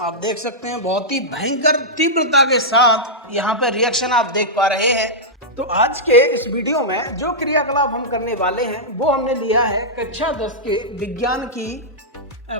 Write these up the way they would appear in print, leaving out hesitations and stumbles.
आप देख सकते हैं बहुत ही भयंकर तीव्रता के साथ यहाँ पे रिएक्शन आप देख पा रहे हैं। तो आज के इस वीडियो में जो क्रियाकलाप हम करने वाले हैं वो हमने लिया है कक्षा 10 के विज्ञान की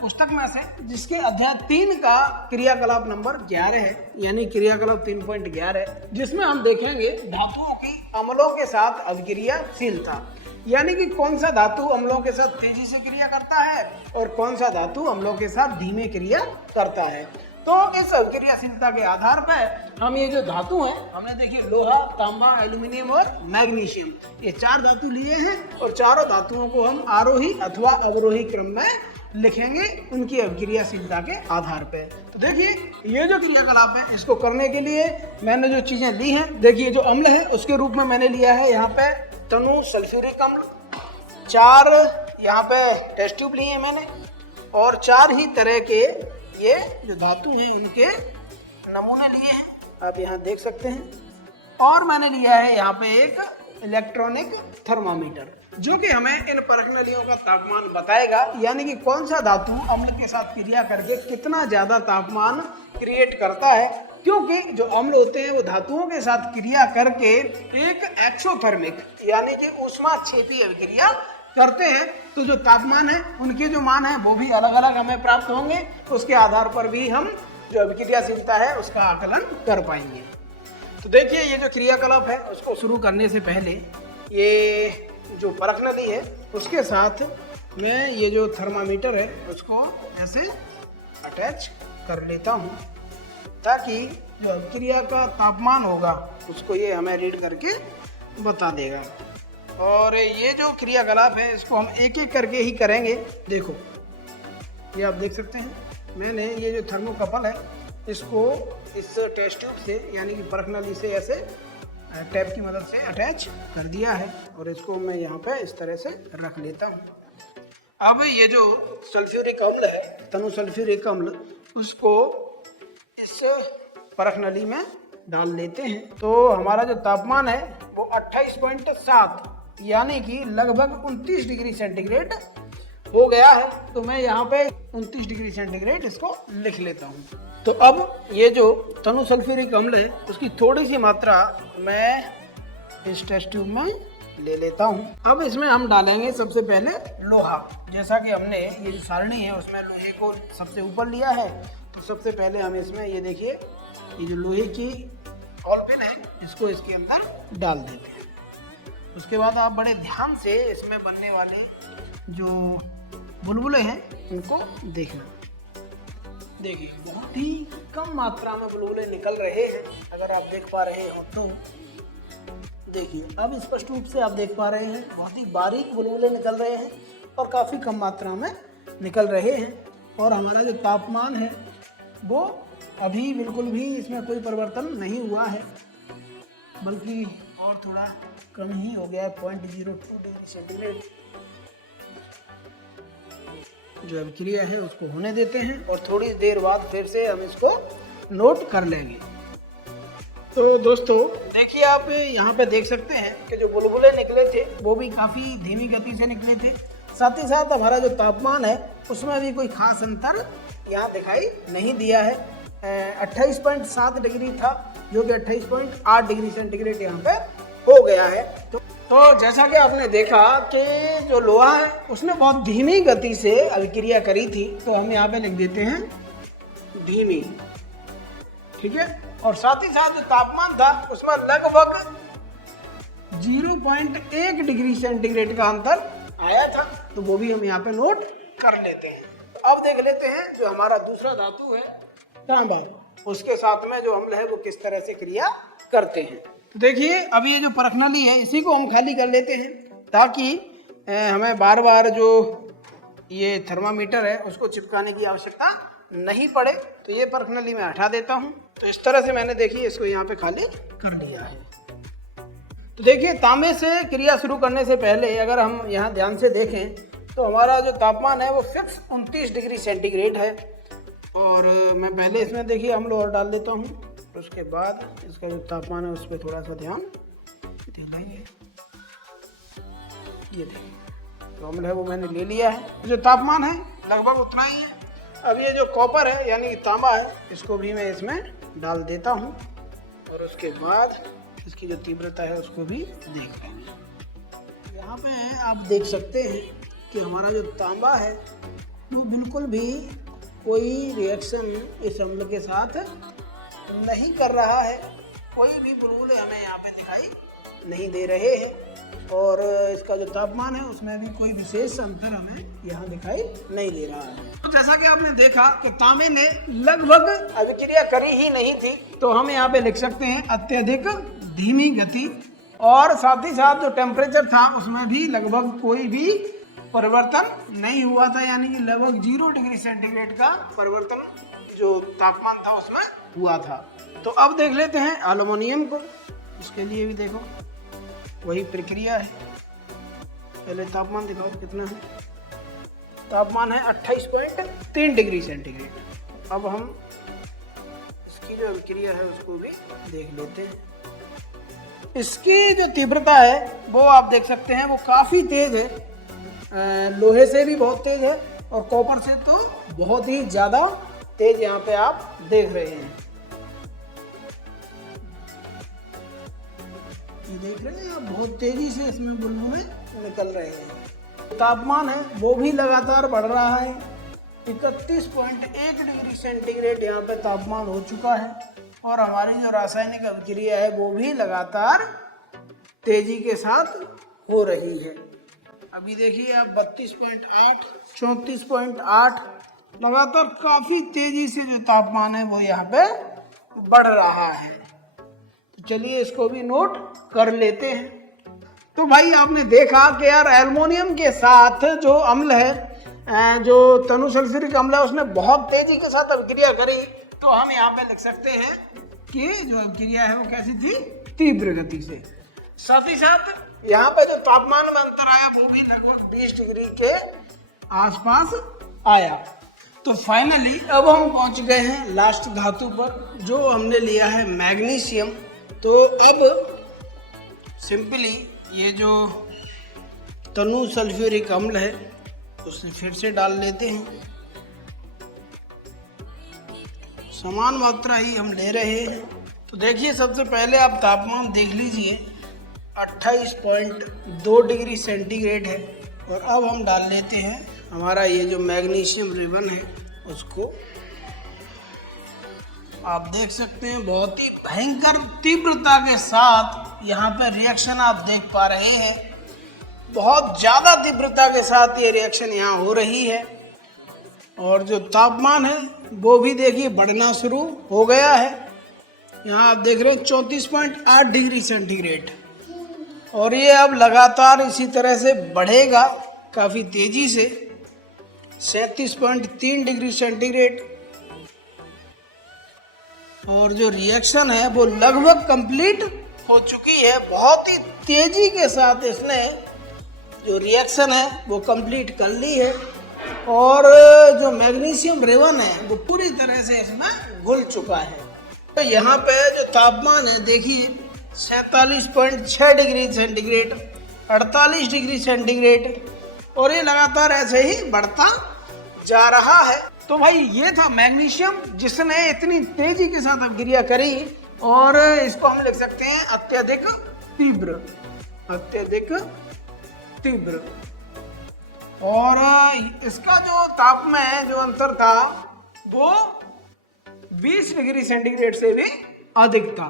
पुस्तक में से, जिसके अध्याय 3 का क्रियाकलाप नंबर 11 है, यानी क्रियाकलाप 3.11, जिसमें हम देखेंगे धातुओं की अम्लों के साथ अभिक्रियाशीलता, यानी कि कौन सा धातु अम्लों के साथ तेजी से क्रिया करता है और कौन सा धातु अम्लों के साथ धीमे क्रिया करता है। तो इस अभिक्रियाशीलता के आधार पर हम ये जो धातु हैं, हमने देखिए लोहा, तांबा, एल्यूमिनियम और मैग्नीशियम, ये 4 धातु लिए हैं और चारों धातुओं को हम आरोही अथवा अवरोही क्रम में लिखेंगे उनकी अभिक्रियाशीलता के आधार पे। तो देखिए ये जो क्रियाकलाप है, इसको करने के लिए मैंने जो चीजें ली हैं, देखिए जो अम्ल है उसके रूप में मैंने लिया है यहाँ पे तनु सल्फ्यूरिक अम्ल, 4 यहाँ पे टेस्ट ट्यूब लिए हैं मैंने, और 4 ही तरह के ये जो धातु हैं उनके नमूने लिए हैं, आप यहाँ देख सकते हैं। और मैंने लिया है यहाँ पे एक इलेक्ट्रॉनिक थर्मामीटर, जो कि हमें इन परखनलियों का तापमान बताएगा, यानी कि कौन सा धातु अम्ल के साथ क्रिया करके कितना ज्यादा तापमान क्रिएट करता है। क्योंकि जो अम्ल होते हैं वो धातुओं के साथ क्रिया करके एक एक्सोथर्मिक यानी कि ऊष्माक्षेपी अभिक्रिया करते हैं, तो जो तापमान है उनके जो मान है वो भी अलग अलग हमें प्राप्त होंगे, उसके आधार पर भी हम जो अभिक्रियाशीलता है उसका आकलन कर पाएंगे। तो देखिए ये जो क्रियाकलाप है उसको शुरू करने से पहले ये जो परखनली है उसके साथ मैं ये जो थर्मामीटर है उसको ऐसे अटैच कर लेता हूँ, ताकि जो अभिक्रिया का तापमान होगा उसको ये हमें रीड करके बता देगा। और ये जो क्रियाकलाप है इसको हम एक एक करके ही करेंगे। देखो ये आप देख सकते हैं, मैंने ये जो थर्मोकपल है इसको इस टेस्ट ट्यूब से यानी कि परखनली से ऐसे टैप की मदद से अटैच कर दिया है, और इसको मैं यहाँ पे इस तरह से रख लेता हूँ। अब ये जो सल्फ्यूरिक अम्ल है, तनु सल्फ्यूरिक अम्ल, उसको इस परखनली में डाल लेते हैं। तो हमारा जो तापमान है वो 28.7 यानी कि लगभग 29 डिग्री सेंटीग्रेड हो गया है। तो मैं यहाँ पे 29 डिग्री सेंटीग्रेड इसको लिख लेता हूँ। तो अब ये जो तनु सल्फ्यूरिक अम्ल है उसकी थोड़ी सी मात्रा मैं इस टेस्ट ट्यूब में ले लेता हूँ। अब इसमें हम डालेंगे सबसे पहले लोहा। जैसा कि हमने ये जो सारणी है उसमें लोहे को सबसे ऊपर लिया है, तो सबसे पहले हम इसमें ये देखिए ये जो लोहे की बॉल है इसको इसके अंदर डाल देते हैं। उसके बाद आप बड़े ध्यान से इसमें बनने वाले जो बुलबुले हैं उनको देखना। देखिए बहुत ही कम मात्रा में बुलबुले निकल रहे हैं, अगर आप देख पा रहे हो तो देखिए अब स्पष्ट रूप से आप देख पा रहे हैं बहुत ही बारीक बुलबुले निकल रहे हैं और काफ़ी कम मात्रा में निकल रहे हैं। और हमारा जो तापमान है वो अभी बिल्कुल भी इसमें कोई परिवर्तन नहीं हुआ है, बल्कि और थोड़ा कम ही हो गया है, 0.02 डिग्री सेंटीग्रेड। जो अभिक्रिया है उसको होने देते हैं और थोड़ी देर बाद फिर से हम इसको नोट कर लेंगे। तो दोस्तों देखिए आप यहाँ पे देख सकते हैं कि जो बुलबुले निकले थे वो भी काफ़ी धीमी गति से निकले थे। साथ ही साथ हमारा जो तापमान है उसमें भी कोई खास अंतर यहाँ दिखाई नहीं दिया है। 28.7 डिग्री था जो कि 28.8 डिग्री सेंटीग्रेड यहाँ पे हो गया है। तो जैसा कि आपने देखा कि जो लोहा है उसने बहुत धीमी गति से अभिक्रिया करी थी, तो हम यहाँ पे लिख देते हैं धीमी, ठीक है। और साथ ही साथ जो तापमान था उसमें लगभग 0.1 डिग्री सेंटीग्रेड का अंतर आया था, तो वो भी हम यहाँ पे नोट कर लेते हैं। अब देख लेते हैं जो हमारा दूसरा धातु है तांबा, उसके साथ में जो अम्ल है वो किस तरह से क्रिया करते हैं। तो देखिए अभी ये जो परखनली है इसी को हम खाली कर लेते हैं, ताकि हमें बार बार जो ये थर्मामीटर है उसको चिपकाने की आवश्यकता नहीं पड़े। तो ये परखनली मैं हटा देता हूँ। तो इस तरह से मैंने देखिए इसको यहाँ पे खाली कर लिया है। तो देखिए तांबे से क्रिया शुरू करने से पहले अगर हम यहाँ ध्यान से देखें तो हमारा जो तापमान है वो फिक्स 29 डिग्री सेंटीग्रेड है। और मैं पहले इसमें देखिए अम्ल और डाल देता हूँ, उसके बाद इसका जो तापमान है उस पर थोड़ा सा ध्यान दिलाएंगे। ये देखिए तो अम्ल है वो मैंने ले लिया है। जो तापमान है लगभग उतना ही है अब ये जो कॉपर है यानी कि तांबा है, इसको भी मैं इसमें डाल देता हूँ और उसके बाद इसकी जो तीव्रता है उसको भी देख रहे हैं। यहाँ पे आप देख सकते हैं कि हमारा जो तांबा है वो बिल्कुल भी कोई रिएक्शन इस अम्ल के साथ नहीं कर रहा है, कोई भी बुलबुले हमें यहाँ पे दिखाई नहीं दे रहे हैं और इसका जो तापमान है उसमें भी कोई विशेष अंतर हमें यहाँ दिखाई नहीं दे रहा है। तो जैसा कि आपने देखा कि तांबे ने लगभग अभिक्रिया करी ही नहीं थी, तो हम यहाँ पे लिख सकते हैं अत्यधिक धीमी गति, और साथ ही साथ जो टेम्परेचर था उसमें भी लगभग कोई भी परिवर्तन नहीं हुआ था, यानी कि लगभग 0 डिग्री सेंटीग्रेड का परिवर्तन जो तापमान था उसमें हुआ था। तो अब देख लेते हैं एल्युमिनियम को, इसके लिए भी देखो वही प्रक्रिया है। पहले तापमान दिखाओ कितना है, तापमान है 28.3 डिग्री सेंटीग्रेड। अब हम इसकी जो अभिक्रिया है उसको भी देख लेते हैं। इसकी जो तीव्रता है वो आप देख सकते हैं वो काफ़ी तेज है, लोहे से भी बहुत तेज है और कॉपर से तो बहुत ही ज़्यादा तेज यहाँ पे आप देख रहे हैं। ये देख रहे हैं आप, बहुत तेजी से इसमें बुलबुले निकल रहे हैं। तापमान है वो भी लगातार बढ़ रहा है, 31.1 डिग्री सेंटीग्रेड यहाँ पे तापमान हो चुका है और हमारी जो रासायनिक अभिक्रिया है वो भी लगातार तेजी के साथ हो रही है। अभी देखिए आप 32.8, 34.8, लगातार काफी तेजी से जो तापमान है वो यहाँ पे बढ़ रहा है। तो चलिए इसको भी नोट कर लेते हैं। तो भाई आपने देखा कि यार एल्युमिनियम के साथ जो अम्ल है, जो तनु सल्फ्यूरिक अम्ल है, उसने बहुत तेजी के साथ अभिक्रिया करी, तो हम यहाँ पे लिख सकते हैं कि जो अभिक्रिया है वो कैसी थी, तीव्र गति से। साथ ही साथ यहाँ पे जो तापमान में अंतर आया वो भी लगभग 20 डिग्री के आसपास आया। तो फाइनली अब हम पहुंच गए हैं लास्ट धातु पर, जो हमने लिया है मैग्नीशियम। तो अब सिंपली ये जो तनु सल्फ्यूरिक अम्ल है उसे फिर से डाल लेते हैं, समान मात्रा ही हम ले रहे हैं। तो देखिए सबसे पहले आप तापमान देख लीजिए, 28.2 डिग्री सेंटीग्रेड है और अब हम डाल लेते हैं हमारा ये जो मैग्नीशियम रिबन है उसको। आप देख सकते हैं बहुत ही भयंकर तीव्रता के साथ यहाँ पे रिएक्शन आप देख पा रहे हैं, बहुत ज़्यादा तीव्रता के साथ ये रिएक्शन यहाँ हो रही है और जो तापमान है वो भी देखिए बढ़ना शुरू हो गया है। यहाँ आप देख रहे हैं 34.8 डिग्री सेंटीग्रेड और ये अब लगातार इसी तरह से बढ़ेगा काफ़ी तेज़ी से 37.3 डिग्री सेंटीग्रेड। और जो रिएक्शन है वो लगभग कंप्लीट हो चुकी है, बहुत ही तेज़ी के साथ इसने जो रिएक्शन है वो कंप्लीट कर ली है और जो मैग्नीशियम रिबन है वो पूरी तरह से इसमें घुल चुका है। तो यहाँ पे जो तापमान है देखिए 47.6 डिग्री सेंटीग्रेड, 48 डिग्री सेंटीग्रेड और ये लगातार ऐसे ही बढ़ता जा रहा है। तो भाई ये था मैग्नीशियम जिसने इतनी तेजी के साथ अभिक्रिया करी और इसको हम लिख सकते हैं अत्यधिक तीव्र, अत्यधिक तीव्र। और इसका जो तापमान जो अंतर था वो 20 डिग्री सेंटीग्रेड से भी अधिक था।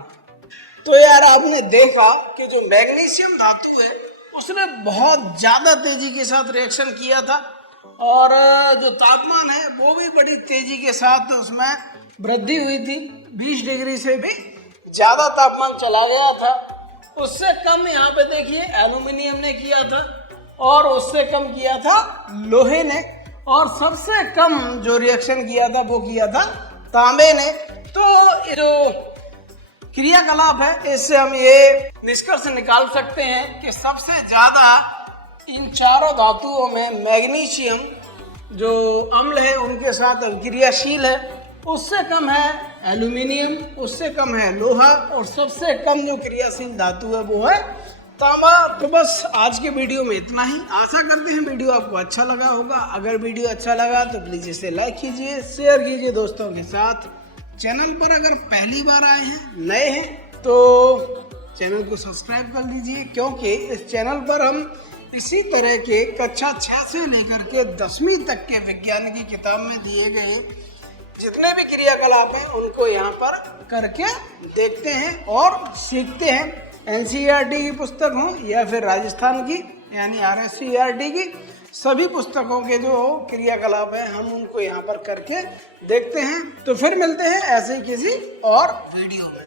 तो यार आपने देखा कि जो मैग्नीशियम धातु है उसने बहुत ज़्यादा तेजी के साथ रिएक्शन किया था और जो तापमान है वो भी बड़ी तेजी के साथ उसमें वृद्धि हुई थी, 20 डिग्री से भी ज़्यादा तापमान चला गया था। उससे कम यहाँ पे देखिए एल्युमिनियम ने किया था और उससे कम किया था लोहे ने और सबसे कम जो रिएक्शन किया था वो किया था तांबे ने। तो जो क्रियाकलाप है इससे हम ये निष्कर्ष निकाल सकते हैं कि सबसे ज़्यादा इन चारों धातुओं में मैग्नीशियम जो अम्ल है उनके साथ अभिक्रियाशील है, उससे कम है एल्युमिनियम, उससे कम है लोहा और सबसे कम जो क्रियाशील धातु है वो है तो बस आज के वीडियो में इतना ही। आशा करते हैं वीडियो आपको अच्छा लगा होगा। अगर वीडियो अच्छा लगा तो प्लीज़ इसे लाइक कीजिए, शेयर कीजिए दोस्तों के साथ। चैनल पर अगर पहली बार आए हैं, नए हैं, तो चैनल को सब्सक्राइब कर लीजिए, क्योंकि इस चैनल पर हम इसी तरह के कक्षा 6 से लेकर के 10वीं तक के विज्ञान की किताब में दिए गए जितने भी क्रियाकलाप हैं उनको यहाँ पर करके देखते हैं और सीखते हैं। एनसीईआरटी की पुस्तक हो या फिर राजस्थान की यानी RSCERT की, सभी पुस्तकों के जो क्रियाकलाप हैं हम उनको यहाँ पर करके देखते हैं। तो फिर मिलते हैं ऐसे ही किसी और वीडियो में।